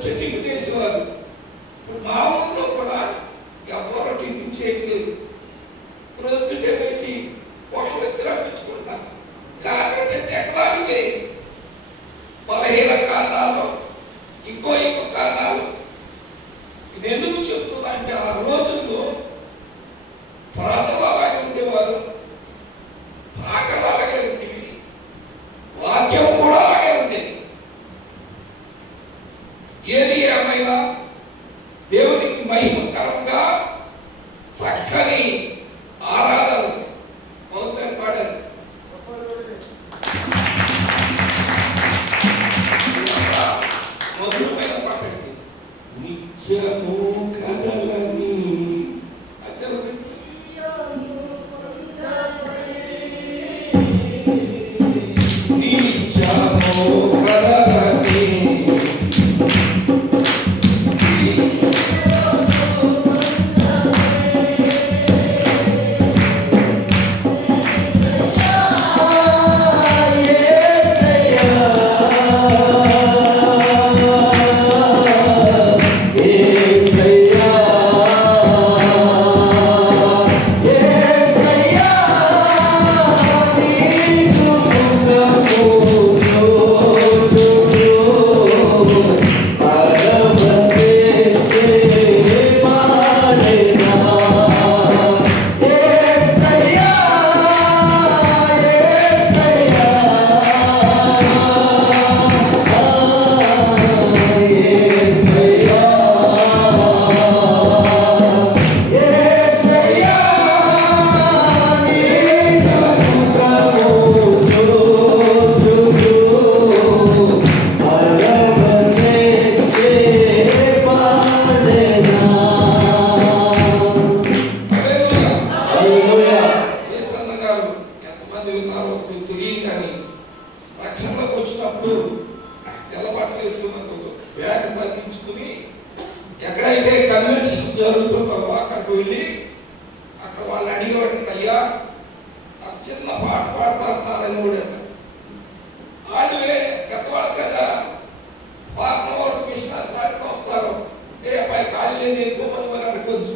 ప్రొద్దుటే tiffin చేసేవారు. మా ఊళ్ళో కూడా ఎవరో టిఫిన్ చేయట్లేదు. ప్రొద్దుటే లేచి ఒకళ్ళు ఇచ్చి రప్పించుకుంటారు. కాబట్టి టెక్నాలజీ బలహీన కారణాలు, ఇంకో కారణాలు. ఇది ఎందుకు చెప్తున్నా అంటే ఆ రోజుల్లో ప్రజలు అలాగే ఉండేవారు, పాటలు అలాగే ఉండేవి, వాక్యం కూడా అలాగే ఉండేది. ఏది ఏమైనా దేవునికి మహిమకరంగా చక్కని ఆరాధన అవుతాను పాడారు. మధురమైన పాట నిత్యము కదలని నిత్యము కదలని ఎక్కడైతే కన్వెన్షన్స్ జరుగుతుందో అక్కడికి వెళ్ళి అక్కడ వాళ్ళు అడిగేవాడు, అయ్యా నాకు చిన్న పాట పాడతాను సార్ అని కూడా. వాళ్ళు పెద్దవాళ్ళు కదా, పాడిన వాళ్ళు కృష్ణాస్ వాటికి వస్తారు. ఏ అబ్బాయి ఖాళీ లేదు ఎక్కువ మంది వారు కొన్ని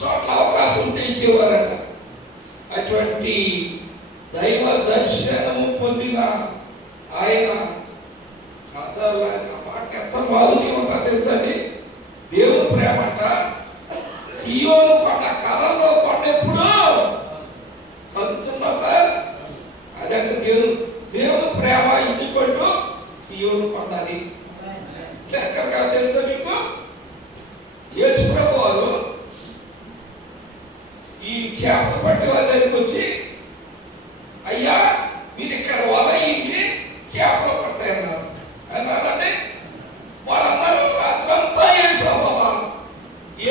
చోట్ల అవకాశం ఉంటే ఇచ్చేవారట. అటువంటి దైవ దర్శనము పొందిన ఆయన ఆ పాట ఎంత మాధుర్యం ఉంటా తెలుసండి. దేవుని ప్రేమ అంట సియోను కొండ కథల్లో కొండ ఎప్పుడు కలుగుతుందా సార్? అదంటే దేవుని ప్రేమ ఇచ్చికొట్టు సియోను కొండ. అది ఎక్కడికా తెలుసా మీకు? యేసు ప్రభు వారు ఈ చేపలు పట్టి వాళ్ళ దగ్గరికి వచ్చి, అయ్యా మీరు ఇక్కడ వలయింది చేపలు పడతాయన్నారు అన్నారండి. వాళ్ళన్నారు రాత్రంతా వేసాం బాబా,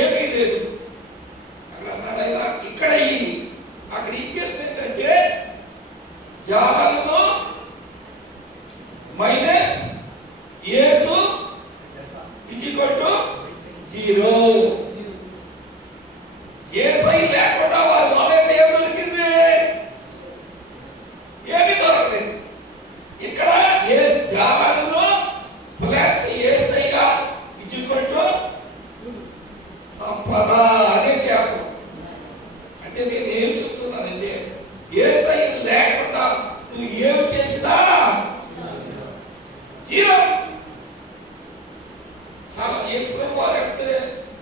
ఏమీ లేదు అక్కడ అన్నాడు. అయినా ఇక్కడ అయ్యింది. అక్కడ ఇంకేషన్ ఏంటంటే జాలమును మైనస్ యేసు ఇజికొట్టు 0. యేసై లేకుండా వారి వాళ్ళైతే ఏం దొరికింది? ఏమీ దొరకలేదు. ఇక్కడ జాలమును ప్లస్ యేసయ్య ఇజికొట్టు సంపద అనే చేప. అంటే నేను ఏం చెప్తున్నానంటే యేసయ్య లేకుండా నువ్వు ఏం చేసినా 0. చాలా యేసుప్రభు వారు అంటే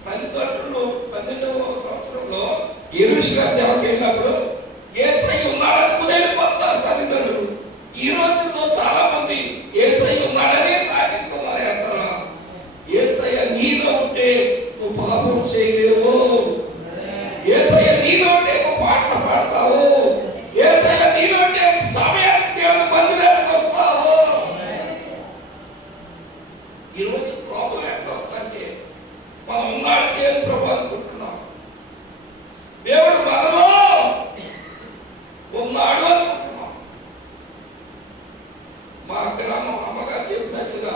తల్లిదండ్రులు 12వ సంవత్సరంలో యెరూషలేము దేవకి వెళ్ళినప్పుడు యేసయ్య ఉన్నాడని కుదేలిపోతారు తల్లిదండ్రులు. ఈ రోజుల్లో చాలా మంది యేసయ్య ఉన్నాడనే సాగిస్తున్నారు. ఎత్తర యేసయ్య నీలో ఉంటే నువ్వు పాపం చేయలేవు. యేసయ్య నీలో ఉంటే నువ్వు పాటలు పాడతావు. యేసయ్య నీలో ఉంటే సమయానికి దేవుని మందిరానికి వస్తావు. ఈరోజు ప్రాబ్లం ఎట్లా వస్తుందంటే మనం ఉన్నాడు దేవుని ప్రభు అనుకుంటున్నాం. దేవుడు మనలో ఉన్నాడు అనుకుంటున్నాం. మా గ్రామం అమ్మగారు చెప్పినట్టుగా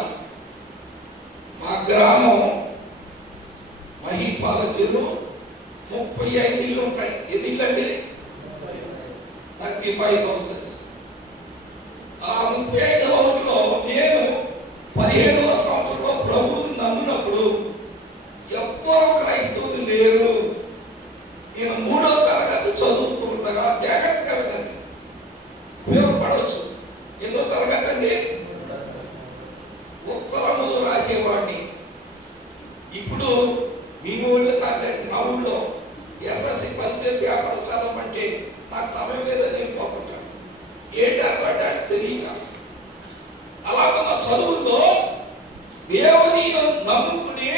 మా గ్రామం మహిపాల చెరువు 35 ఇళ్ళు ఉంటాయి. ఎన్ని ఇళ్ళు అండి? 35 హౌసెస్. ఆ 35 హౌస్లో నేను 17వ సంవత్సరంలో ఉత్తరములు రాసేవాడిని. ఇప్పుడు మీ ఊళ్ళో కాదండి, మా ఊళ్ళో ఎస్ఎస్సి పదితే పేపర్ చదవమంటే నాకు సమయం లేదని నేను పోతుంటాను. ఏంటి అన్నమాట తెలియక అలాగ చదువుల్లో దేవుని నమ్ముకుని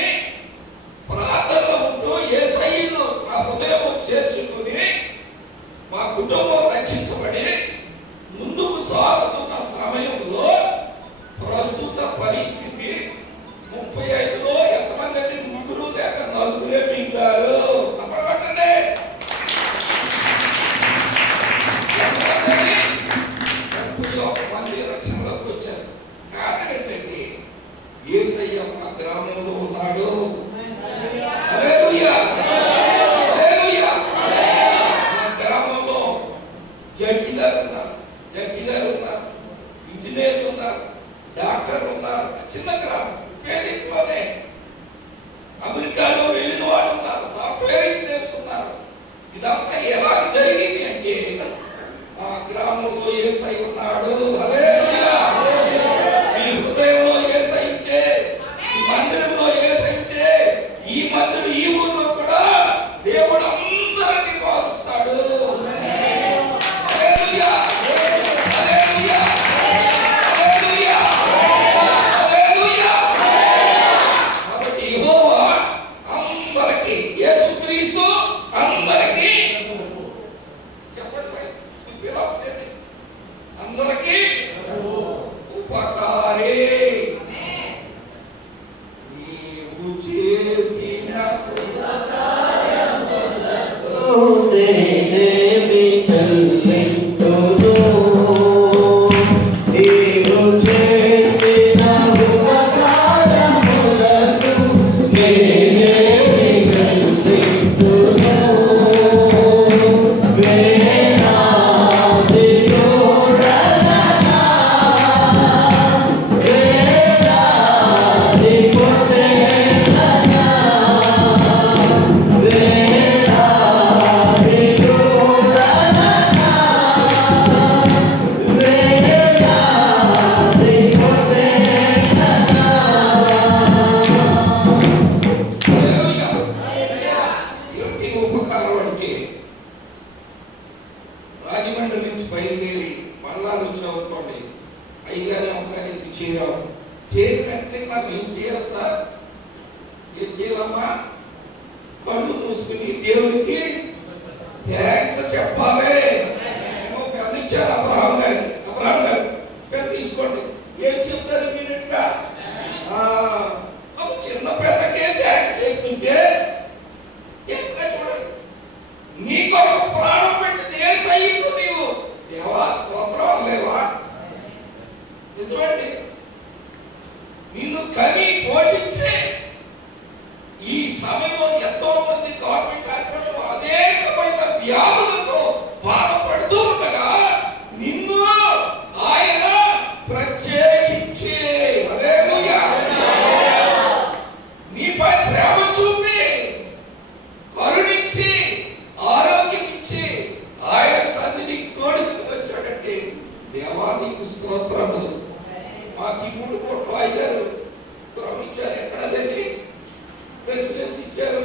ప్రార్థనలో ఉంటూ యేసయ్యను మా హృదయం చేర్చుకుని మా కుటుంబం రక్షించబడి ముందుకు సాగుతున్న సమయంలో ప్రస్తుత పరిస్థితి 35లో ఎంతమంది అండి? 3 లేక 4 మిగిలారు. తప్పకుండా ఎంతమంది? 31 మంది రక్షణలోకి వచ్చారు. కారణం ఏంటంటే యేసయ్య మా గ్రామంలో ఉన్నాడు. హల్లెలూయా, హల్లెలూయా. మా గ్రామంలో జడ్జి గారు ఉన్నారు, ఇంజనీర్లు ఉన్నారు, డాక్టర్లు ఉన్నారు. చిన్న గ్రామం, పేదలోనే అమెరికాలో వెళ్ళిన వాళ్ళు ఉన్నారు, సాఫ్ట్వేర్ ఇంజనీర్స్ ఉన్నారు. ఇదంతా ఎలా జరిగింది అంటే మా గ్రామంలో యేసయ్య ఉన్నాడు. హల్లెలూయా. మీ హృదయంలో యేసయ్య ఉంటే, ఈ మందిరంలో యేసయ్య ఉంటే, ఈ మందిరం ఈ ఊళ్ళో కూడా దేవుడు అందరినీ మారుస్తాడు. హల్లెలూయా, హల్లెలూయా, హల్లెలూయా, హల్లెలూయా. కాబట్టి యెహోవా అందరికీ, యేసుక్రీస్తు అందరికీ, చెప్పండి అందరికీ ఉపకారే. నీవు చేసిన రాజమండ్రి నుంచి బయలుదేరి పల్నాడు వచ్చామనుకోండి, అయ్యగారి అమ్మగారికి చేరాము. చేరినట్టే నాకు ఏం చేయాలి సార్? ఏం చేయాలమ్మా? కళ్ళు మూసుకుని దేవునికి థ్యాంక్స్ చెప్పాలి. పెద్ద ఇచ్చారు అబ్రహాం గారు పెద్ద తీసుకోండి. ఏం చెప్తారు ఇమీడియట్ గా? చిన్న పెద్దకే థ్యాంక్స్ చెప్తుంటే చూడండి, నీకు ఒక ప్రాణం పెట్టి యేసయ్యకు నీవు దేవా స్తోత్రం లేవా? నిజమండి. నిన్ను కని పోషించే ఈ సమయంలో ఎంతో మంది గవర్నమెంట్ హాస్పిటల్ అనేకమైన వ్యాధులతో బాధపడుతూ ఉండగా నిన్ను ఆయన ప్రత్యేకించి హల్లెలూయా నీపై ప్రేమ చూపి కరుణించి ఆరోగ్యం ఇచ్చి ఆయన సన్నిధికి తోడుకుని వచ్చాడంటే దేవా నీకు స్తోత్రములు. మాకు ఈ 3 కోట్లు అయ్యారు ఇచ్చారు. ఎక్కడ దగ్గర రెసిడెన్స్ ఇచ్చారు,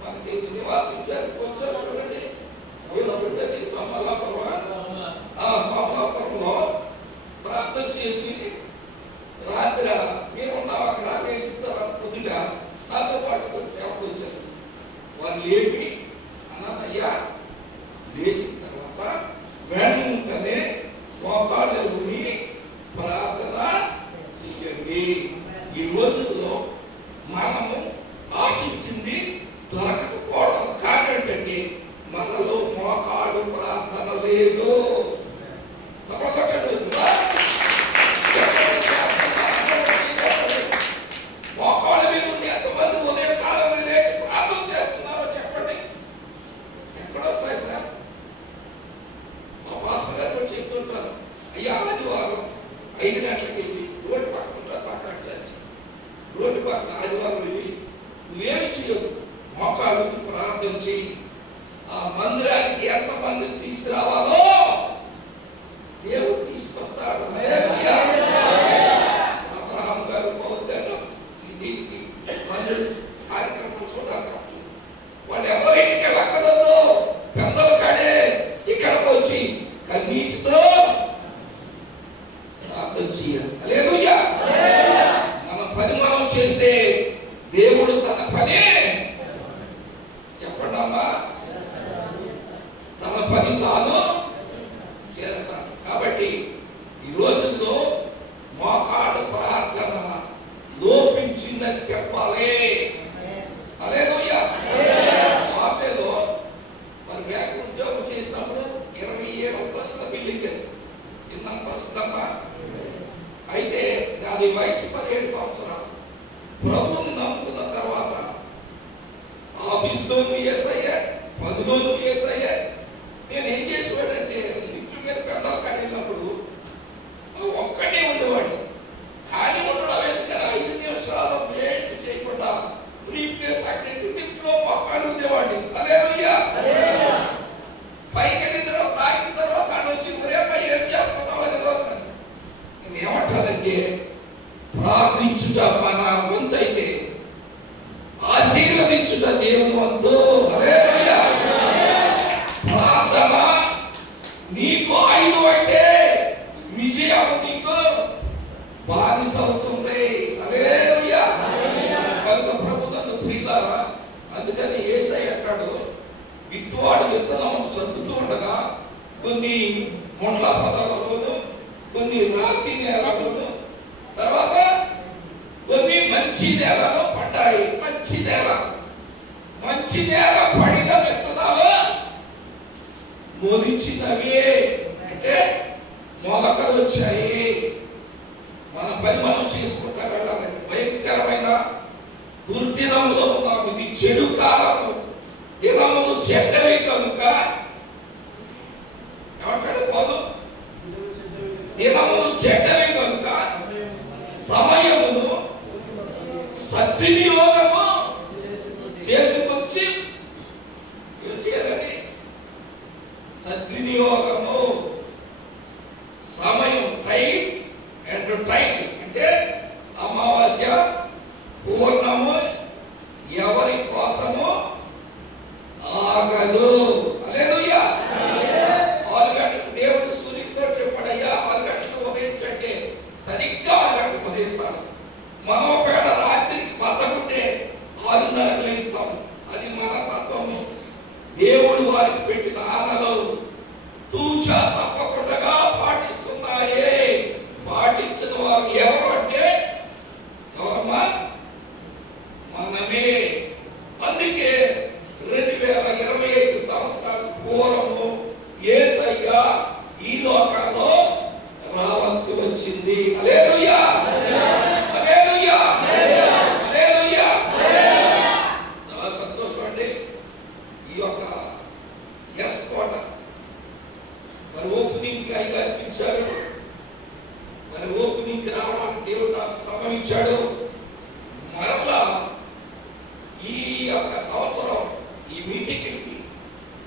మనకి నివాసం ఇచ్చారు. కొంచెం చూడండి, సోమలాపురంలో ప్రార్థన చేసి రాత్రి మీరు ఉన్నాం అక్కడ వేసిన పొద్దుట నాతో పాటు సేవకు వచ్చారు. వాళ్ళు లేపి అన్నయ్యా లేచిన తర్వాత వెంటనే మోకాళ్ళు ఉని ప్రార్థన చెయ్యండి. ఈ రోజుల్లో మనము ఆశించింది దొరకకపోవడం కారణం ఏంటంటే మనలో మోకాళ్ళు ప్రార్థన లేదు. మోకాళ్ళ మీద ఉండి ఎంతమంది ఉదయం కాలంలో లేచి ప్రార్థన చేస్తున్నారో చెప్పండి. ఎక్కడొస్తాయి సార్? మా పాస్టర్ గారు చెప్తుంటారు, అయ్యా ఆదివారం 5 గంటలకి రోడ్డు పక్కన ఉంటారు, పక్కన చర్చి రోడ్డు పక్కన ఆదివారం వెళ్ళి నువ్వేమి చేయవు, మోకాళ్ళు ప్రార్థన చేయి. ఆ మందిరానికి ఎంతమందిని తీసుకురావాలో దేవుడు తీసుకొస్తాడు. హల్లెలూయా. చేస్తే దేవుడు తన పని చెప్పండి అమ్మా, తన పని తాను చేస్తాడు. కాబట్టి ఈ రోజుల్లో మోకాడు ప్రార్థన లోపించిందని చెప్పాలి. హల్లెలూయా. బాంబేలో మరి బ్యాంక్ ఉద్యోగం చేసినప్పుడు 27 అంతస్తుల బిల్డింగ్ అది. ఎన్ని అంతస్తులమ్మా? అయితే నాది వయసు 17 సంవత్సరాలు. ప్రభువుని నమ్ముకున్న తర్వాత ఆఫీస్లోనూ యేసయ్యా, పనిలోనూ యేసయ్యా. నేను ఏం చేసేవాడంటే లిఫ్ట్ మీద పెద్దల కాడ వెళ్ళినప్పుడు ఒక్కడే ఉండేవాడు. కానీ ఉండడం ఎందుకని 5 నిమిషాలు వేస్ట్ చేయకుండా రీప్లేస్ అక్కడి లిఫ్ట్లో పక్కన ఉండేవాడిని. హల్లెలూయా. పైకి వెళ్ళిన తర్వాత తాగిన తర్వాత అక్కడ వచ్చి రేపు ఏం చేస్తున్నావు అని రోజు నేను ఏమంటానంటే, ప్రార్థించుట మన వంతు అయితే ఆశీర్వదించుట దేవుని వంతు. హల్లెలూయా. ప్రార్థన నీకు ఆయుధం అయితే విజయం నీకు బానిస అవుతుంది. హల్లెలూయా. కనుక ప్రభుత్వం ప్రియులారా, అందుకని యేసయ్య అంటాడు, విత్తువాడు విత్తనం చదువుతూ ఉండగా కొన్ని మొండ్ల పదాలలోను, కొన్ని రాతి నేలలోను, తర్వాత కొన్ని మంచి నేలలో పడ్డాయి. మంచి నేల పడిన విత్తనాలు మొలిచినవి అంటే మొలకలు వచ్చాయి. మన పని మనం చేసుకుంటా వెళ్ళాలండి. భయంకరమైన దుర్దినములో ఉన్నాము. ఇది చెడు కాలము. దినములు చెడ్డవి కనుక ఏమంటాడు పౌలు? దినములు చెడ్డవి కనుక సమయమును సద్వినియోగము చేసుకొచ్చి చేయాలండి. సద్వినియోగము, సమయం, టైం అండ్ టైం అంటే అమావాస్య పూర్ణము ఎవరి కోసము ఆగదు. హల్లెలూయా. 6 గంటలకు దేవుడు సూర్యుడితో చెప్పాడయ్యా 6 గంటలకు ఉదయించంటే సరిగ్గా 6 గంటలకు ఉదయిస్తాడు. మనం ఒకవేళ రాత్రికి పదకుంటే 6:30కు లేస్తాము. అది మన తత్వము. దేవుడు వారికి పెట్టిన ఆనలు తూచా తప్పకుండా పాటిస్తున్నాయే. పాటించిన వారు ఎవరు అంటే ఎవరమ్మా? మనమే. అందుకే 2025 సంవత్సరాల పూర్వము యేసయ్య ఈ లోకంలో రావాల్సి వచ్చింది. హల్లెలూయా. హల్లెలూయా. హల్లెలూయా. చాలా సంతోషం అండి. ఈ యొక్క ఎస్ కోట మరి ఓపెనింగ్కి అయ్యి అర్పించాడు. మరి ఓపెనింగ్కి రావడానికి దేవుడు నాకు సమయం ఇచ్చాడు. మరలా ఈ యొక్క సంవత్సరం ఈ మీటింగ్కి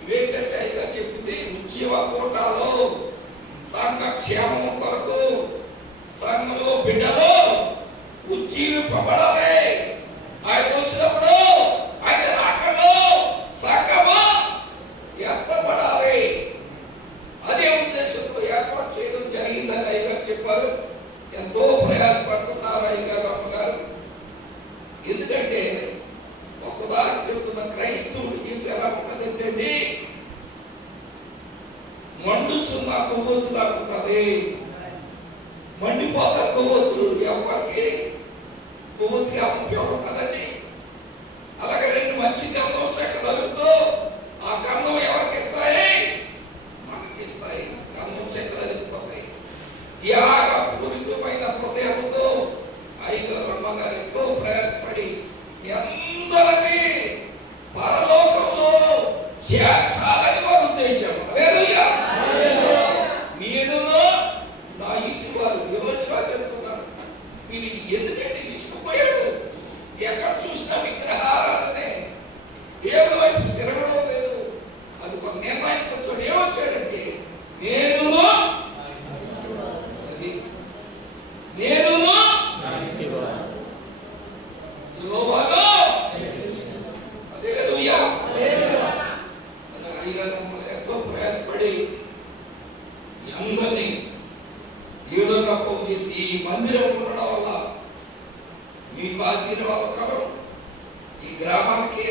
ఇవేంటంటే అయిగా చెప్పింది ఉద్యోగ కోటాలో సంఘ క్షేమం కొరకు సంఘంలో బిడ్డలు ఉజ్జీవింపబడాలి. ఆయన వచ్చినప్పుడు ఆయన రాకలో సంఘము ఎత్తబడాలి. అదే ఉద్దేశంతో ఏర్పాటు చేయడం జరిగిందని అయ్యగా చెప్పారు. ఎంతో ప్రయాసపడుతున్నారు అయ్యగారు, అమ్మగారు. ఎందుకంటే ఒక ఉదాహరణ చెబుతున్న క్రైస్తవుడు జీవితం ఎలా ఉంటుందంటే మండుచున్న కొవ్వొత్తులా ఉంటుంది. మండిపోత కొవ్వొత్తులు ఎవరికి కొవ్వొత్తుకి ఉపయోగం ఉంటుందండి. అలాగే 2 మంచి గంధం చెక్క నలుగుతూ ఆ గంధం ఎవరికి ఇస్తాయి? మనకి ఇస్తాయి. గంధం చెక్కలు అరిగిపోతాయి. త్యాగ పూరితమైన హృదయంతో అయ్యగారు, అమ్మగారు ఎంతో ప్రయాసపడి అందరినీ పరలోకంలో చేర్చాలని వారి ఉద్దేశం. హల్లెలూయా. నేను నా ఇంటి వారు యోషువ చెప్తున్నాను, మీరు ఎందుకంటే విసుకుపోయాడు. ఎక్కడ మీకు ఆశీర్వాదకరం, ఈ గ్రామానికి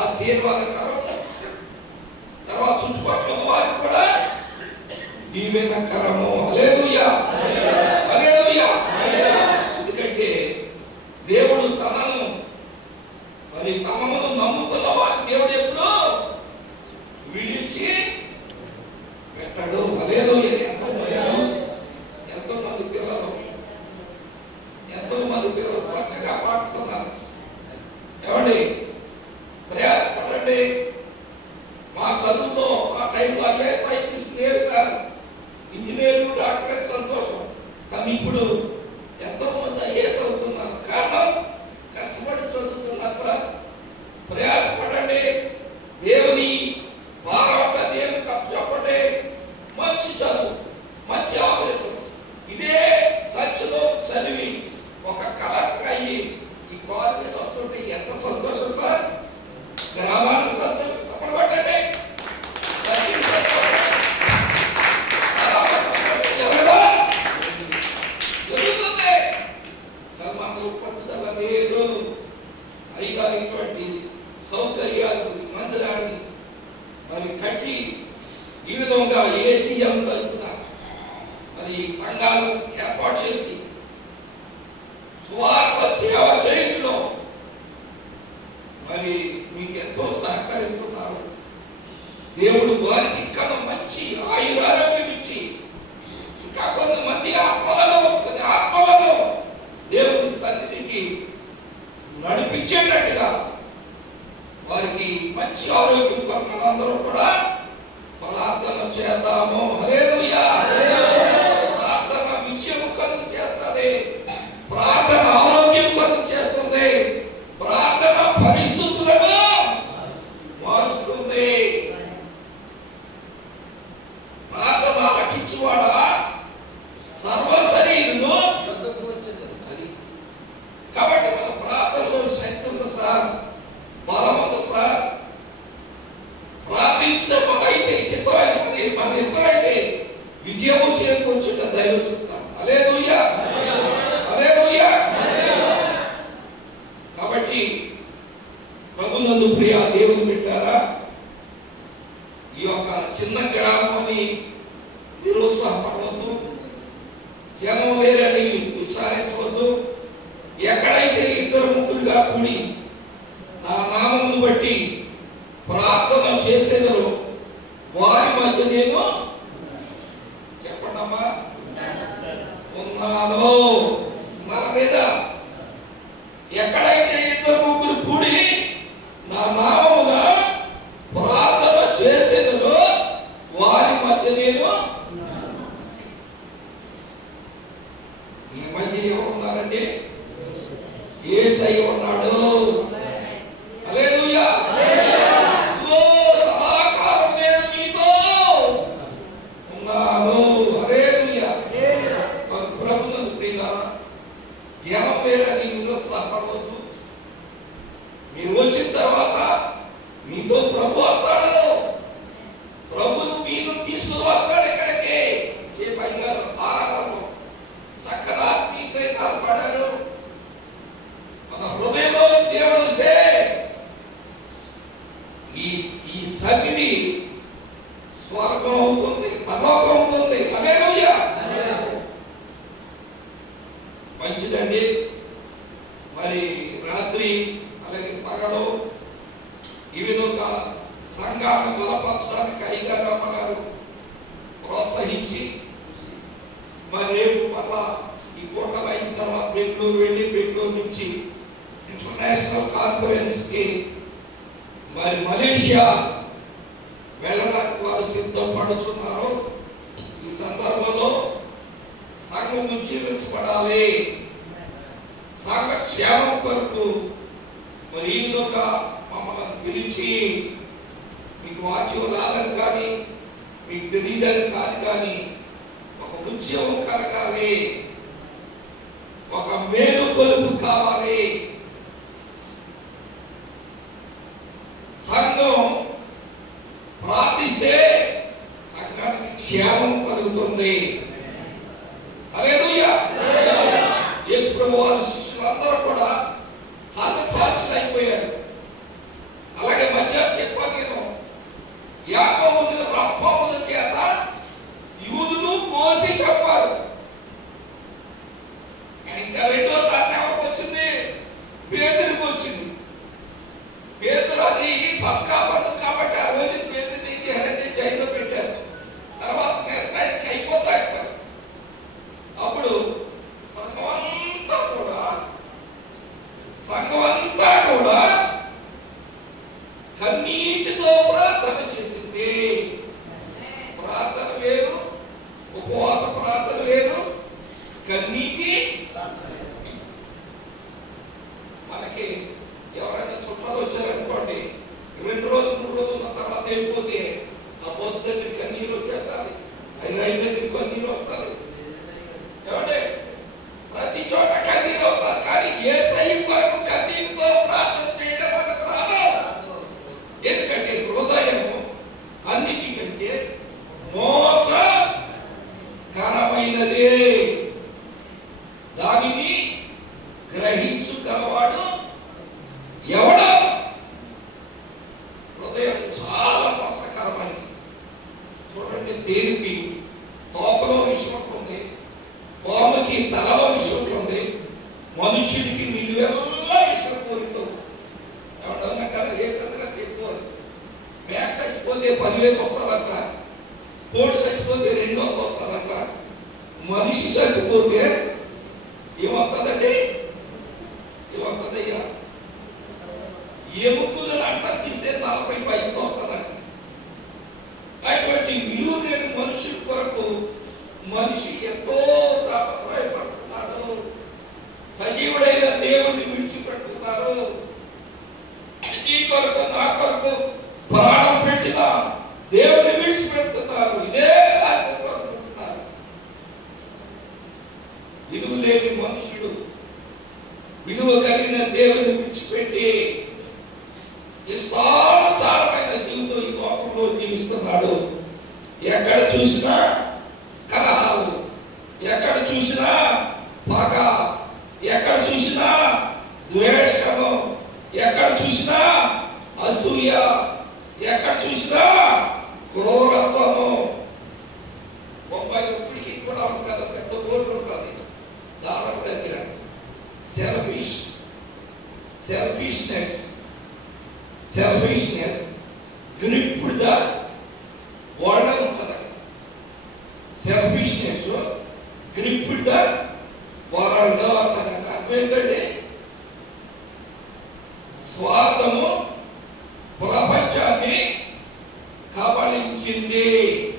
ఆశీర్వాదకరం, తర్వాత చుట్టుపక్కల వారికి కూడా దీవెనకరము. హల్లెలూయా, హల్లెలూయా. ఎందుకంటే దేవుడు తనను మరి తమను నమ్ముకున్న వారి దేవుడు ఎప్పుడు విడిచి పెట్టాడు. హల్లెలూయా. ఎంతో మంది పిల్లలు చక్కగా పాడుతున్నారు. ఏమండి, ప్రయాసపడండి. మా చదువులో ఆ టైంలో ఐఏఎస్ ఐపీఎస్ లేరు సార్, ఇంజనీర్లు డాక్టరేట్ సంతోషం. కానీ ఇప్పుడు ఎంతో మంది ఐఏఎస్ అవుతున్నారు. కారణం కష్టపడి చదువుతున్నారు సార్. ప్రయాసపడండి. దేవుని భారత దేవునికి అప్పచెప్పండి. మంచి చదువు, మంచి ఆవేశం. ఇదే సత్యలో చదివి ఒక కలెక్టర్ అయ్యి ఈ కాల్ మీద వస్తుంటే ఎంత సంతోషం సార్. గ్రామానికి సంతోషం తప్పబట్టండి. జరుగుతుంది. మనకు పట్టుదల లేదు. అయినటువంటి సౌకర్యాలు మందిరాన్ని మరి కట్టి ఈ విధంగా ఏజీఎం తరపున మరి సంఘాలు ఏర్పాటు చేసి స్వార్థ సేవ చేయడంలో మరి మీకు ఎంతో సహకరిస్తున్నారు. దేవుడు వారికి ఇంకా మంచి ఆయురారోగ్యం ఇచ్చి ఇంకా కొంతమంది ఆత్మలను దేవుని సన్నిధికి నడిపించేటట్టుగా వారికి మంచి ఆరోగ్యం కొరకు అందరూ కూడా ప్రార్థన చేద్దాము. హల్లెలూయా. ప్రార్థన విషయం కొరకు చేస్తుంది, ప్రార్థన ఆరోగ్యం కొరకు చేస్తుంది, ప్రార్థన పరిస్థితులను మారుస్తుంది. ప్రార్థన లక్షించువాడా సర్వశరీరును అది. కాబట్టి మన ప్రార్థనలో శక్తి ఉంది సార్, బలం ఉంది సార్. ప్రార్థించడం అయితే చిత్తమైనది, మన ఇష్టమైతే విజయము చేకూర్చుట దైవ చిత్తం. హల్లెలూయా, హల్లెలూయా. కాబట్టి ప్రభునందు ప్రియ దేవుని బిడ్డారా, ఈ యొక్క చిన్న గ్రామాన్ని నిరుత్సాహపడవద్దు, జనం లేరని విచారించవద్దు. ఎక్కడైతే ఇద్దరు ముగ్గురుగా కూడి నా నామమును బట్టి ప్రార్థన చేసేదరో వారి మధ్య నేను చెప్పండమ్మా ఉన్నాను. మన మీద ఎక్కడైతే ఇద్దరు ముగ్గురు కూడి నా నామమున ప్రార్థన చేసేదరో వారి మధ్య నేను. ఈ మధ్య ఎవరు ఉన్నారండి? యేసయ్య ఉన్నాడు. హల్లెలూయా. సదాకాలం నేను మీతో ఉన్నాను. హల్లెలూయా. ప్రభునందు ప్రియులారా, జనం లేరని నిరుత్సాహపడవద్దు. మీరు వచ్చిన తర్వాత మీతో ప్రభు వస్తాడు. ప్రభును మీను తీసుకుని వస్తాడు. ఇక్కడికి పైగా ఆరాధనలో చక్కగా ఆత్మీయతలు పడారు. మన హృదయంలో దేవుడు వస్తే ఈ సన్నిధి స్వర్గం అవుతుంది, పరలోకం అవుతుంది. హల్లెలూయా. మంచిదండి. మరి రాత్రి అలాగే పగలు ఈ విధంగా సంఘాన్ని బలపరచడానికి అయ్యగారు అమ్మగారు ప్రోత్సహించి మరి రేపు మళ్ళా ఈ పూటలు అయిన తర్వాత బెంగళూరు వెళ్ళి బెంగళూరు నుంచి ఇంటర్నేషనల్ కాన్ఫరెన్స్కి మరి మలేషియా వెళ్ళడానికి వారు సిద్ధపడుతున్నారు. ఈ సందర్భంలో సంఘము జీవించబడాలి, సంఘ క్షేమం కొరకు మరి ఈ విధంగా మమ్మల్ని పిలిచి మీకు వాక్యం రాదని కానీ మీకు తెలియదని కాదు, కానీ ఒక ఉద్యోగం కలగాలి, ఒక మేలు కొలుపు కావాలి. సంఘం ప్రార్థిస్తే సంఘానికి క్షేమం కలుగుతుంది. హల్లెలూయా. యేసు ప్రభువు వారి శిష్యులు మనుషులందరూ కూడా హతసాక్షులు అయిపోయారు. అలాగే మధ్యాహ్నం చెప్పాను నేను, యాకోబుని రప్పముల చేత యూదులు కోసి చెప్పారు. ఇంకా రెండో తరం ఎవరికి వచ్చింది? పేతురుకి వచ్చింది. పేతురు అది పస్కా పండుగ కాబట్టి ఆ రోజు పేతురుని హెరిటేజ్ జైల్లో పెట్టారు. తర్వాత నెక్స్ట్ టైంకి అయిపోతాయి. అప్పుడు సంఘం అంతా కూడా కన్నీటితో ప్రార్థన చేసింది. ప్రార్థన వేరు, ఉపవాస ప్రార్థన వేరు, కన్నీటి. మనకి ఎవరైనా చుట్టాలు వచ్చారనుకోండి, 2 రోజులు 3 రోజులు ఉన్న తర్వాత వెళ్ళిపోతే ఆ బస్సు దగ్గర కన్నీరు వచ్చేస్తారు, రైలు దగ్గర కన్నీరు వస్తారు. ఏమంటే ప్రతి చోట కన్నీరు వస్తారు. కానీ యేసయ్య కొరకు కన్నీరుతో ప్రార్థన చేయడం మనకు రాదు. ఎందుకంటే హృదయము అన్నిటికంటే మోసకరమైనదే, దానిని గ్రహించుగలవాడు ఎవడో. హృదయం చాలా మోసకరమైనది. చూడండి, దేనికి తోకలో విషయం ఉంటుంది, పాముకి తలలో విషయం ఉంటుంది, మనుష్యుడికి నిలువెల్లా విషయం కోరుతూ. ఎవడన్నా కదా ఏ సంగతి చెప్పుకోరు. మేక చచ్చిపోతే 10,000 వస్తుందంట, కోడి చచ్చిపోతే 200 వస్తుందంట, మనిషి చచ్చిపోతే ఏమవుతుందండి? ఏమవుతుందయ్యా? ఎముకలను అంట తీస్తే 40 పైసలు వస్తుందంట. అటువంటి విలువ లేని మనుషుల కొరకు మనిషి ఎంతో తాపత్రయపడుతున్నాడు. సజీవుడైన దేవుణ్ణి విడిచిపెడుతున్నారు. నీ కొరకు నా కొరకు ప్రాణం పెట్టిన దేవుణ్ణి విడిచిపెడుతున్నారు. ఇదే శాశ్వతం అనుకుంటున్నారు. విలువ లేని మనుషుడు విలువ కలిగిన దేవుని విడిచిపెట్టి ఇష్టానుసారమైన జీవితం ఈ లోకంలో జీవిస్తున్నాడు. ఎక్కడ చూసినా కలహాలు, ఎక్కడ చూసినా పగ, ఎక్కడ చూసినా ద్వేషము, ఎక్కడ చూసినా అసూయ, ఎక్కడ చూసినా క్రూరత్వము. బొంబాయి ఇప్పటికీ కూడా ఉంటుంది, పెద్ద బోర్డు ఉంటుంది దాదాపు దగ్గర. సెల్ఫిష్నెస్ గ్రిప్డ్ ద వరల్డ్ అని ఉంటుంది. సెల్ఫిష్నెస్ గ్రిప్డ్ ద వరల్డ్ అంటారంట. అర్థం ఏంటంటే స్వార్థము ప్రపంచాన్ని కబళించింది.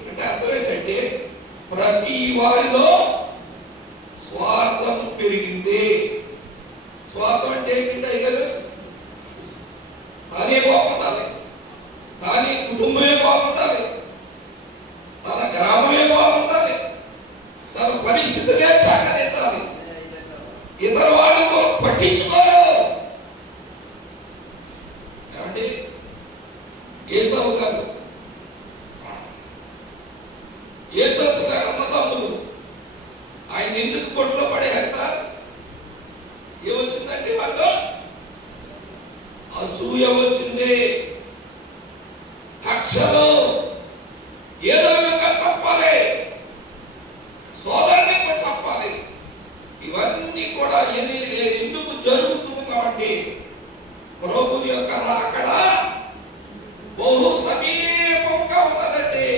అంటే అర్థం ఏంటంటే ప్రతి వారిలో స్వార్థం పెరిగింది. స్వార్థం అంటే ఏంటంటే అయ్యారు తానే బాగుండాలి, తానే కుటుంబమే బాగుండాలి, తన గ్రామమే బాగుండాలి, తన పరిస్థితులే చక్కదిద్దాలి, ఇతర వాళ్ళు పట్టించుకోరు. ఏమంటే ఏసావు గారు, ఏసత్తు గారు అన్నదమ్ములు ఆయన ఎందుకు కొట్లో పడేయారు సార్? ఏమొచ్చిందండి? వాళ్ళు అసూయ వచ్చింది, కక్షలు, ఏదో విధంగా చెప్పాలి, సోదరుని చెప్పాలి. ఇవన్నీ కూడా ఎందుకు జరుగుతున్నామంటే ప్రభు యొక్క రాకడ బహు సమీపంగా ఉన్నదండి.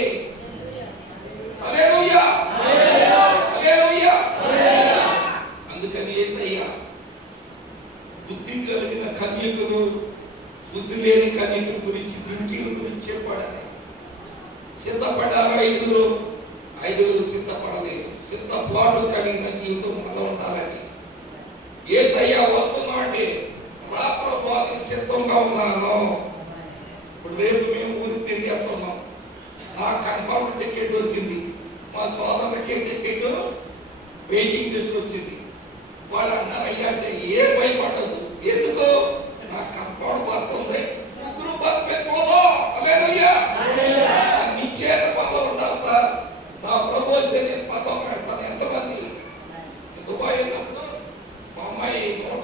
హల్లెలూయా, హల్లెలూయా. అందుకని యేసయ్య బుద్ధి కలిగిన కన్యకులు, బుద్ధి లేని కన్యకుల గురించి, దుంటీల గురించి చెప్పాడు. సిద్ధపడ్డారు ఐదుగురు సిద్ధపడలేదు. సిద్ధపాటు కలిగిన జీవితం మనలో ఉండాలని. యేసయ్య వస్తున్నా అంటే రాత్రి సిద్ధంగా ఉన్నాను. ఇప్పుడు రేపు మేము ఊరికి తిరిగి వస్తున్నాం. నాకు కన్ఫర్మ్ టికెట్ దొరికింది. మా సోదరులకి టికెట్ వెయిటింగ్ లిస్ట్ వచ్చింది. వాళ్ళు అన్నారు, అయ్యా అంటే ఏ భయపడదు, ఎందుకు నాకు కన్ఫర్మ్ పడుతుంది, ముగ్గురు బతికిపోదాం. హల్లెలూయా. నిశ్చేత పదం ఉండాలి సార్. నా ప్రభు వస్తే నేను పదం పెడతాను. ఎంతమంది దుబాయ్ వెళ్ళినప్పుడు మా అమ్మాయి 100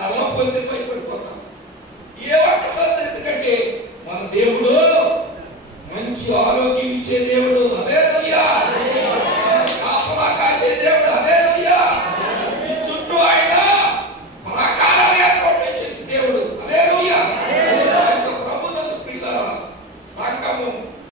తలనొప్పి వస్తే భయపడిపోతాం. ఏ ఒక్కలేదు, ఎందుకంటే మన దేవుడు మంచి ఆరోగ్యం ఇచ్చే